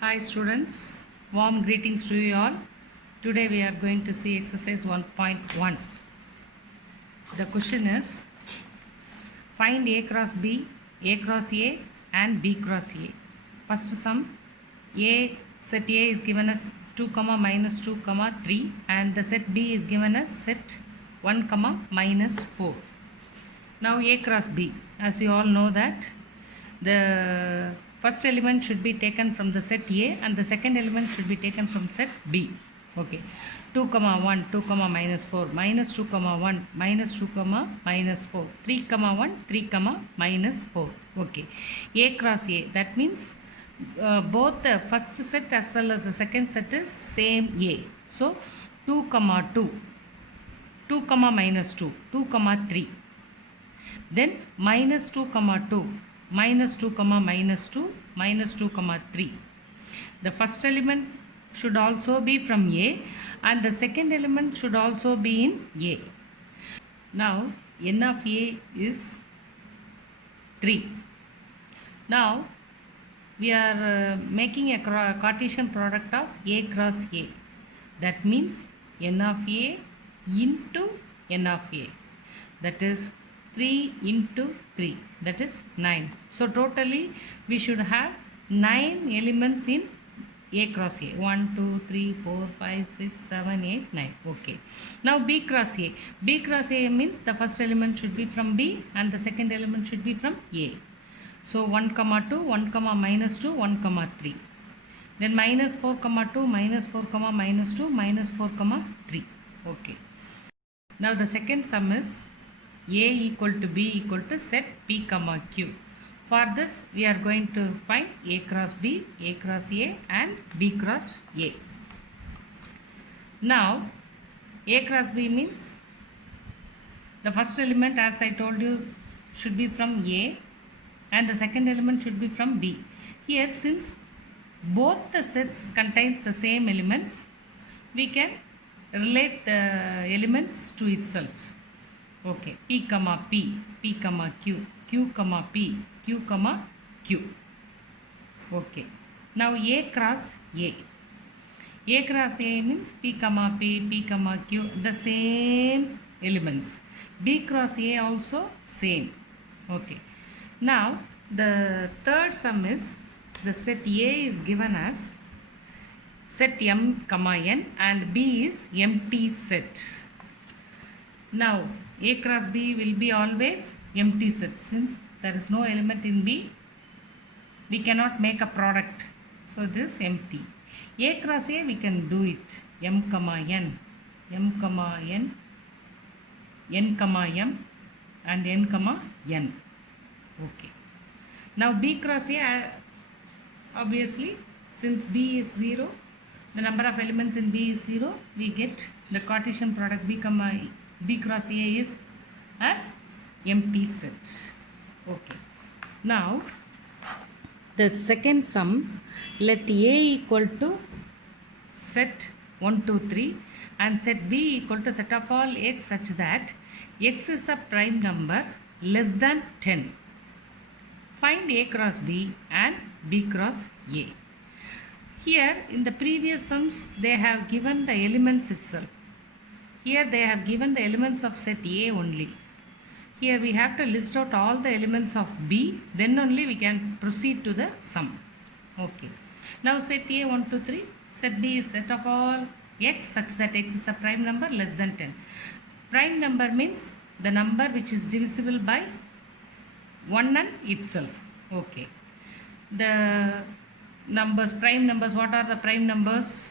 Hi students, warm greetings to you all. Today we are going to see exercise 1.1. The question is find A cross B, A cross A and B cross A. First sum, set A is given as 2, minus 2, 3 and the set B is given as set 1, minus 4. Now A cross B, as you all know that the first element should be taken from the set A and the second element should be taken from set B. Okay, 2, 1, 2, minus 4, minus 2, 1, minus 2, minus 4, 3, 1, 3, minus 4. Okay, A cross A, that means both the first set as well as the second set is same A. So 2, 2, 2, minus 2, 2, 3. Then minus 2, 2, minus 2, minus 2, minus 2, 3. The first element should also be from A and the second element should also be in A. Now n of A is 3. Now we are making a Cartesian product of A cross A. That means n of A into n of A. That is 3 into 3, that is 9. So totally we should have 9 elements in A cross A. 1, 2, 3, 4, 5, 6, 7, 8, 9. Okay. Now B cross A. B cross A means the first element should be from B and the second element should be from A. So 1, 2, 1, minus 2, 1, 3. Then minus 4, 2, minus 4, minus 2, minus 4, 3. Okay. Now the second sum is A equal to B equal to set P, Q. For this we are going to find A cross B, A cross A and B cross A. Now A cross B means the first element, as I told you, should be from A and the second element should be from B. Here, since both the sets contains the same elements, we can relate the elements to itself. Okay, P, P, P, Q, Q, P, Q, Q. Okay, now A cross A. A cross A means P, P, Q, the same elements. B cross A also same. Okay, now the third sum is the set A is given as set M, N and B is empty set. Now A cross B will be always empty set. Since there is no element in B, we cannot make a product. So this is empty. A cross A we can do it. M, N, M, N, N, M and N, N. Okay. Now B cross A, obviously since B is 0, the number of elements in B is 0, we get the Cartesian product B cross A is as empty set. Okay. Now the second sum, let A equal to set 1, 2, 3 and set B equal to set of all x such that x is a prime number less than 10. Find A cross B and B cross A. Here in the previous sums they have given the elements itself. Here they have given the elements of set A only. Here we have to list out all the elements of B, then only we can proceed to the sum. Okay. Now set A 1, 2, 3. Set B is set of all x such that x is a prime number less than 10. Prime number means the number which is divisible by 1 and itself. Okay. The numbers, prime numbers, what are the prime numbers?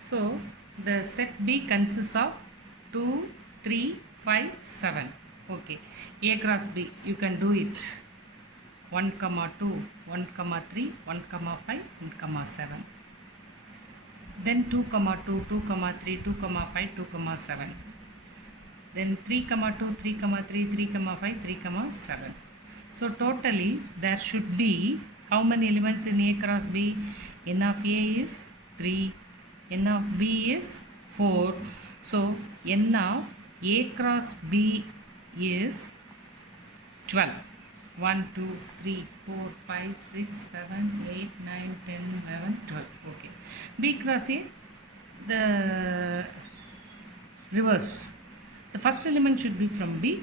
So the set B consists of 2, 3, 5, 7. Okay. A cross B, you can do it. 1, 2, 1, 3, 1, 5, 1, 7. Then 2, 2, 2, 3, 2, 5, 2, 7. Then 3, 2, 3, 3, 3, 5, 3, 7. So totally there should be how many elements in A cross B? N of A is 3, N of B is 4. So N of A cross B is 12. 1, 2, 3, 4, 5, 6, 7, 8, 9, 10, 11, 12. Okay. B cross A, the reverse. The first element should be from B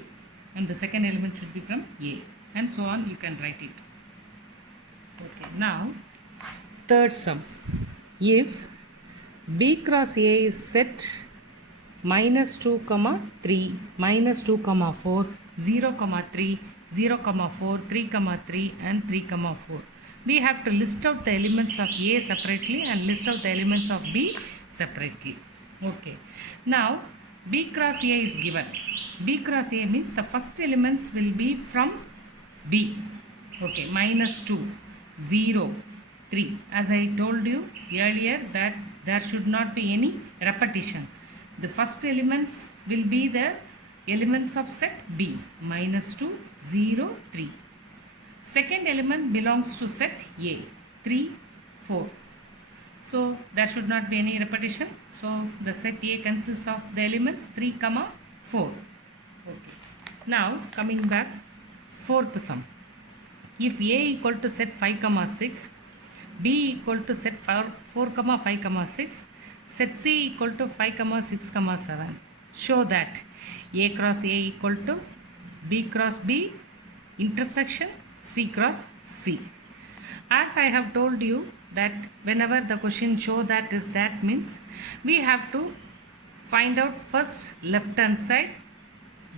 and the second element should be from A, and so on. You can write it. Okay. Now, third sum. If B cross A is set minus 2 comma 3, minus 2 comma 4, 0 comma 3, 0 comma 4, 3 comma 3 and 3 comma 4. We have to list out the elements of A separately and list out the elements of B separately. Okay. Now B cross A is given. B cross A means the first elements will be from B. Okay. Minus 2, 0, 3. As I told you earlier that there should not be any repetition. The first elements will be the elements of set B. Minus 2, 0, 3. Second element belongs to set A. 3, 4. So there should not be any repetition. So the set A consists of the elements 3, 4. Okay. Now coming back, fourth sum. If A equal to set 5, 6, B equal to set 4, 5, 6, set C equal to 5, 6, 7. Show that A cross A equal to B cross B intersection C cross C. As I have told you that whenever the question show that is that means we have to find out first left hand side,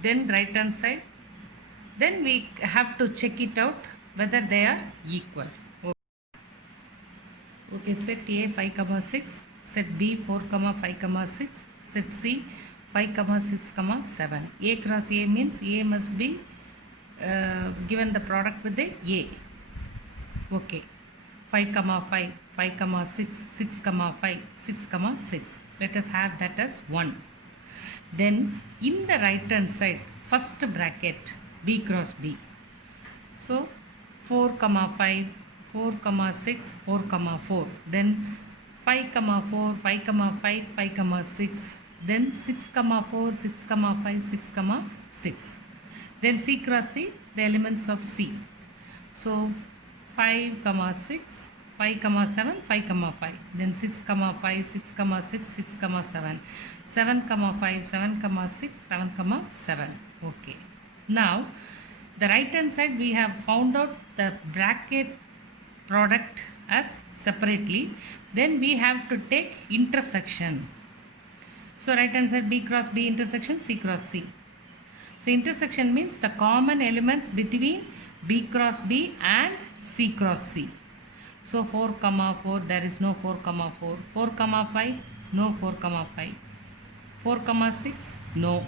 then right hand side, then we have to check it out whether they are equal. Okay, set A 5, 6, set B 4, 5, 6, set C 5, 6, 7. A cross A means A must be given the product with the A. Okay, 5, 5, 5, 6, 6, 5, 6, 6. Let us have that as 1. Then in the right hand side, first bracket B cross B. So 4, 5, 4, 6, 4, 4. Then 5, 4, 5, 5, 5, 6. Then 6, 4, 6, 5, 6, 6. Then C cross C, the elements of C. So 5, 6, 5, 7, 5, 5. Then 6, 5, 6, 6, 6, 7. 7, 5, 7, 6, 7, 7. Okay. Now, the right hand side we have found out the bracket product as separately. Then we have to take intersection. So right hand side B cross B intersection C cross C. So intersection means the common elements between B cross B and C cross C. So 4, 4, there is no 4, 4. 4, 5, no 4, 5. 4, 6, no.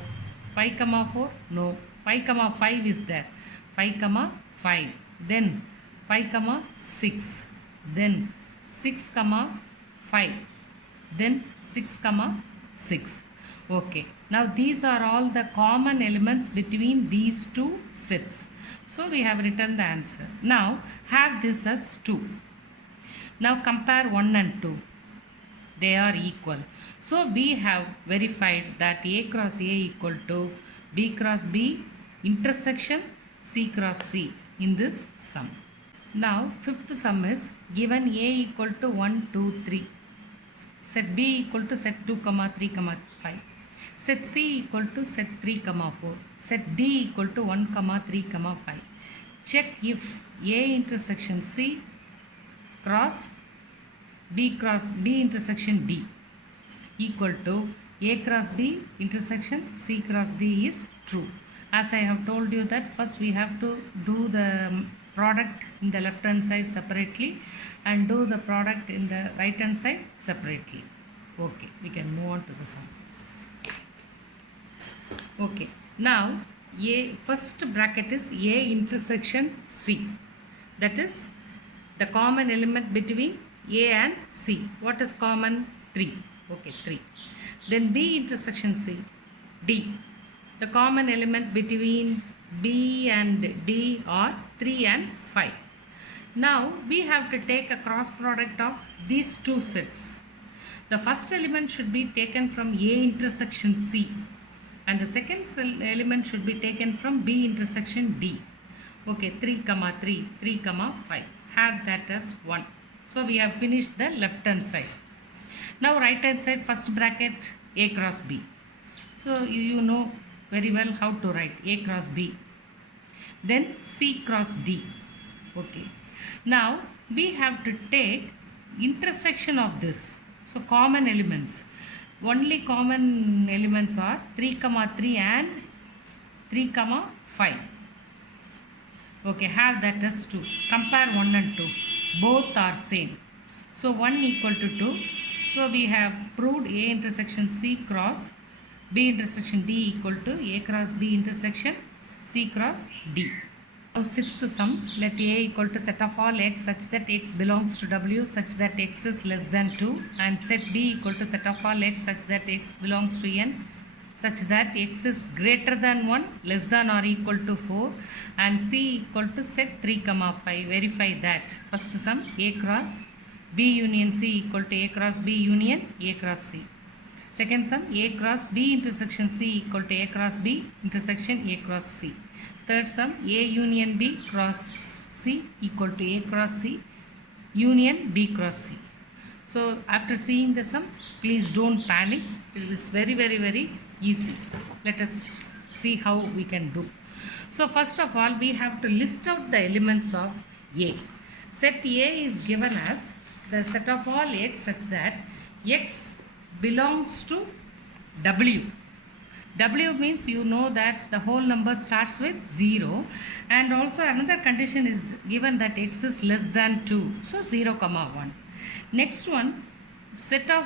5, 4, no. 5, 5 is there. 5, 5. Then 5, 6. Then 6, 5. Then 6, 6. Okay. Now these are all the common elements between these two sets. So we have written the answer. Now have this as 2. Now compare 1 and 2. They are equal. So we have verified that A cross A equal to B cross B intersection C cross C in this sum. Now fifth sum is given A equal to 1, 2, 3. Set B equal to set 2, 3, 5. Set C equal to set 3, 4. Set D equal to 1, 3, 5. Check if A intersection C cross B intersection D equal to A cross B intersection C cross D is true. As I have told you that first we have to do the product in the left hand side separately and do the product in the right hand side separately. Okay, we can move on to the sum. Okay, now first bracket is A intersection C. That is the common element between A and C. What is common? 3. Okay, 3. Then B intersection C, D. The common element between B and D are 3 and 5. Now we have to take a cross product of these two sets. The first element should be taken from A intersection C and the second element should be taken from B intersection D. Okay, 3 comma 3, 3 comma 5. Have that as 1. So we have finished the left hand side. Now right hand side, first bracket A cross B. So you know very well how to write A cross B. Then C cross D. Okay. Now we have to take intersection of this. So common elements. Only common elements are 3 comma 3 and 3 comma 5. Okay, have that as 2. Compare 1 and 2. Both are same. So 1 equal to 2. So we have proved A intersection C cross B intersection D equal to A cross B intersection C cross D. Now sixth sum, let A equal to set of all x such that x belongs to W such that x is less than 2, and set B equal to set of all x such that x belongs to N such that x is greater than 1, less than or equal to 4, and C equal to set 3 comma 5. Verify that. First sum, A cross B union C equal to A cross B union A cross C. Second sum, A cross B intersection C equal to A cross B intersection A cross C. Third sum, A union B cross C equal to A cross C union B cross C. So after seeing the sum, please don't panic. It is very easy. Let us see how we can do. So first of all, we have to list out the elements of A. Set A is given as the set of all x such that x belongs to W. W means you know that the whole number starts with 0, and also another condition is given that x is less than 2. So 0 comma 1. Next one, set of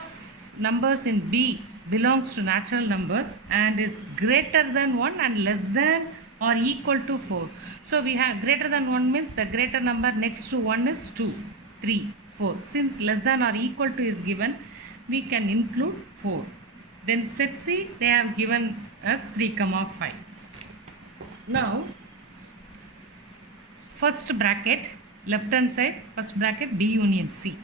numbers in B belongs to natural numbers and is greater than 1 and less than or equal to 4. So we have greater than 1 means the greater number next to 1 is 2, 3, 4. Since less than or equal to is given, we can include 4. Then set C, they have given us 3 comma 5. Now first bracket left hand side, first bracket B union C.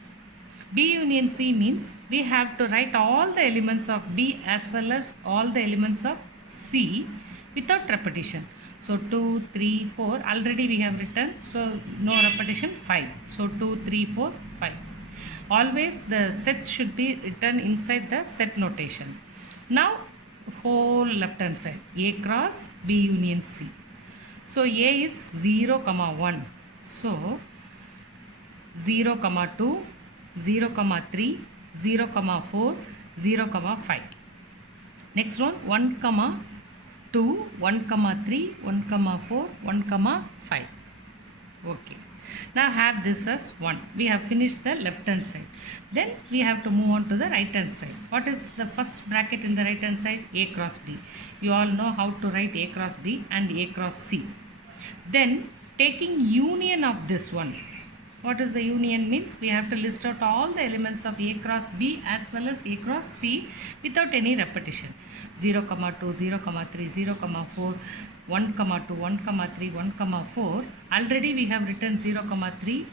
B union C means we have to write all the elements of B as well as all the elements of C without repetition. So 2, 3, 4 already we have written, so no repetition. 5. So 2, 3, 4, 5. Always the sets should be written inside the set notation. Now whole left hand side, A cross B union C. So A is 0 comma 1. So 0 comma 2, 0 comma 3, 0 comma 4, 0 comma 5. Next one, 1 comma 2, 1 comma 3, 1 comma 4, 1 comma 5. Okay. Now have this as 1. We have finished the left hand side. Then we have to move on to the right hand side. What is the first bracket in the right hand side? A cross B. You all know how to write A cross B and A cross C. Then taking union of this one. What is the union means? We have to list out all the elements of A cross B as well as A cross C without any repetition. 0 comma 2, 0 comma 3, 0 comma 4, 1 comma 2, 1 comma 3, 1 comma 4. Already we have written 0 comma 3.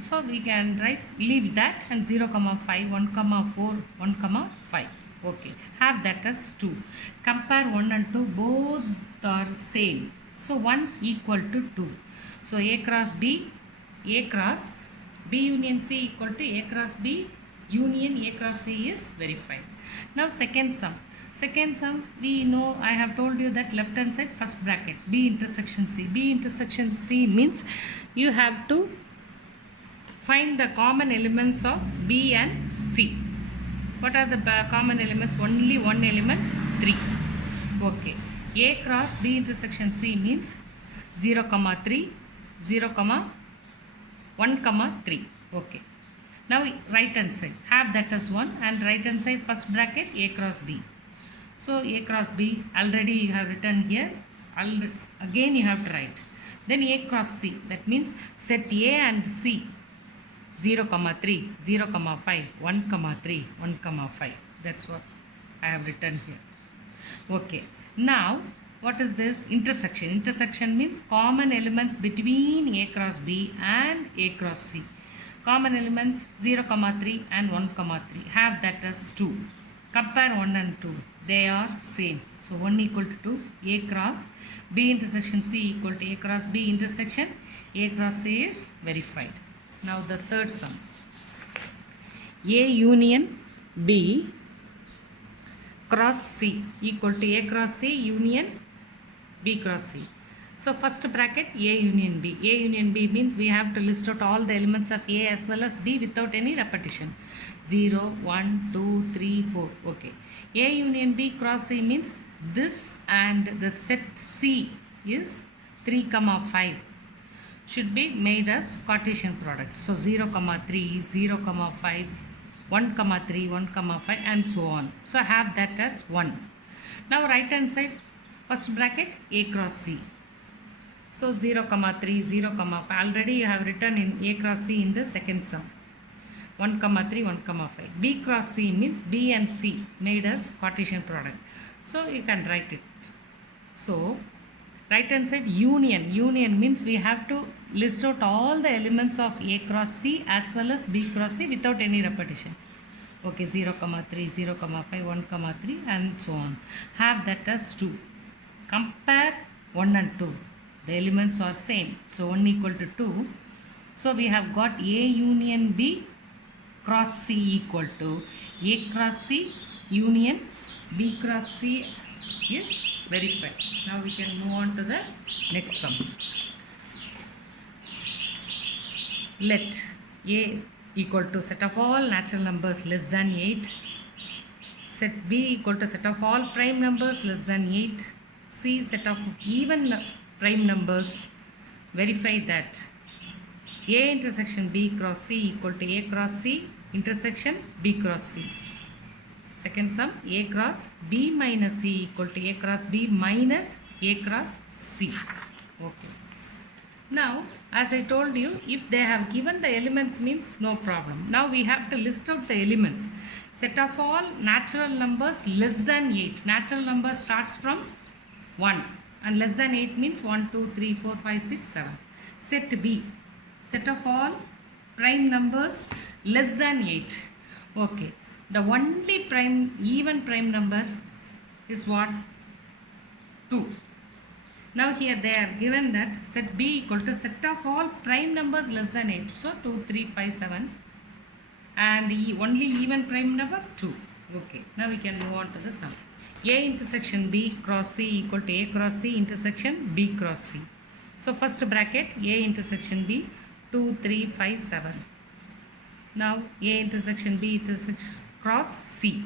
So we can write, leave that, and 0 comma 5, 1 comma 4, 1 comma 5. Okay. Have that as 2. Compare 1 and 2. Both are same. So 1 equal to 2. So A cross B, A cross B union C equal to A cross B union A cross C is verified. Now second sum. Second sum, we know, I have told you that left hand side first bracket B intersection C. B intersection C means you have to find the common elements of B and C. What are the common elements? Only one element, 3. Okay. A cross B intersection C means 0 comma 3, 0 comma 1 comma 3. Okay. Now right hand side, have that as 1, and right hand side first bracket A cross B. So A cross B already you have written here. Again you have to write. Then A cross C, that means set A and C 0 comma 3, 0 comma 5, 1 comma 3, 1 comma 5. That's what I have written here. Okay. Now what is this? Intersection. Intersection means common elements between A cross B and A cross C. Common elements 0 comma 3 and 1 comma 3. Have that as 2. Compare 1 and 2. They are same. So 1 equal to 2, A cross B intersection C equal to A cross B intersection A cross C is verified. Now the third sum. A union B cross C equal to A cross C union B cross C. So first bracket A union B. A union B means we have to list out all the elements of A as well as B without any repetition. 0, 1, 2, 3, 4. Okay. A union B cross C means this and the set C is 3, 5 should be made as Cartesian product. So 0, 3, 0, 5, 1, 3, 1, 5 and so on. So have that as 1. Now right hand side, first bracket A cross C. So 0, 3, 0, 5. Already you have written in A cross C in the second sum. 1, 3, 1, 5. B cross C means B and C made as Cartesian product. So you can write it. So right hand side union. Union means we have to list out all the elements of A cross C as well as B cross C without any repetition. Okay, 0, 3, 0, 5, 1, 3 and so on. Have that as 2. Compare 1 and 2. The elements are same. So 1 equal to 2. So we have got A union B cross C equal to A cross C union B cross C is verified. Now we can move on to the next sum. Let A equal to set of all natural numbers less than 8. Set B equal to set of all prime numbers less than 8. C set of even prime numbers. Verify that A intersection B cross C equal to A cross C intersection B cross C. Second sum, A cross B minus C equal to A cross B minus A cross C. Okay. Now, as I told you, if they have given the elements means no problem. Now we have to list out the elements. Set of all natural numbers less than 8. Natural number starts from 1 and less than 8 means 1, 2, 3, 4, 5, 6, 7. Set B. Set of all prime numbers less than 8. Okay. The only even prime number is what? 2. Now here they are given that set B equal to set of all prime numbers less than 8. So 2, 3, 5, 7 and only even prime number 2. Okay. Now we can move on to the sum. A intersection B cross C equal to A cross C intersection B cross C. So first bracket A intersection B 2, 3, 5, 7. Now A intersection B intersects cross C.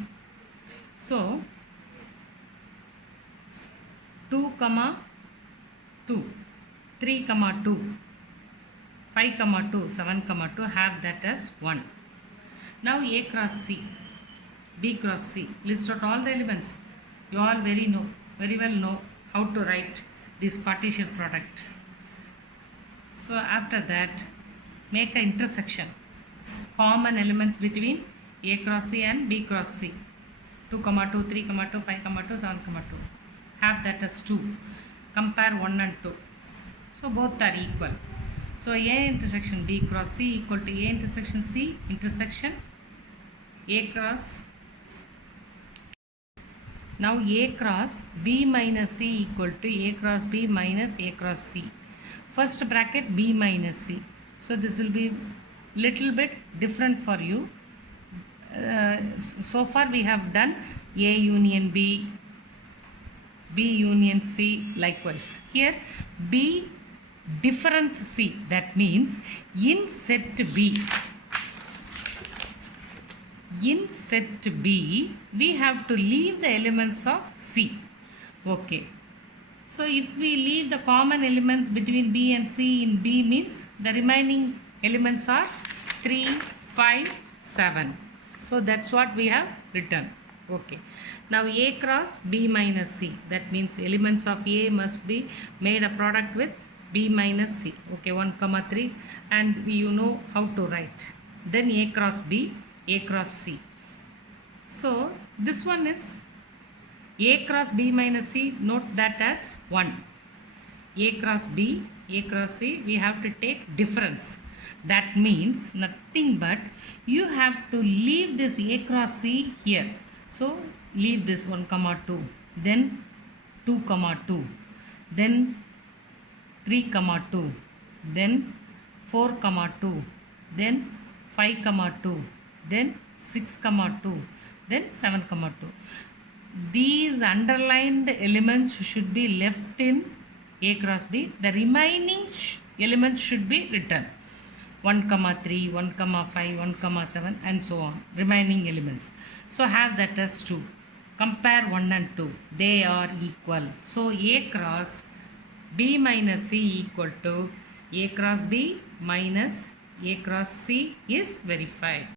So 2, 2, 3, 2, 5, 2, 7, 2 have that as 1. Now A cross C, B cross C. List out all the elements. You all very well know how to write this Cartesian product. So after that, make an intersection. Common elements between A cross C and B cross C. 2, 2, 3, 2, 5, 2, 7, 2. Have that as 2. Compare 1 and 2. So both are equal. So A intersection B cross C equal to A intersection C intersection A cross. Now A cross B minus C equal to A cross B minus A cross C. First bracket B minus C. So this will be little bit different for you. So far we have done A union B, B union C likewise. Here B difference C, that means in set B, we have to leave the elements of C. Okay. So if we leave the common elements between B and C in B means the remaining elements are 3, 5, 7. So that's what we have written. Okay. Now A cross B minus C. That means elements of A must be made a product with B minus C. Okay, 1, 3 and you know how to write. Then A cross B, A cross C. So this one is A cross B minus C. Note that as 1. A cross B, A cross C. We have to take difference. That means nothing but you have to leave this A cross C here. So leave this 1, 2. Then 2 comma 2, then 3 comma 2, then 4 comma 2, then 5 comma 2, then 6 comma 2, then 7 comma 2. These underlined elements should be left in A cross B. The remaining elements should be written 1 comma 3, 1 comma 5, 1 comma 7 and so on, remaining elements. So have that as 2. Compare 1 and 2. They are equal. So A cross B minus C equal to A cross B minus A cross C is verified.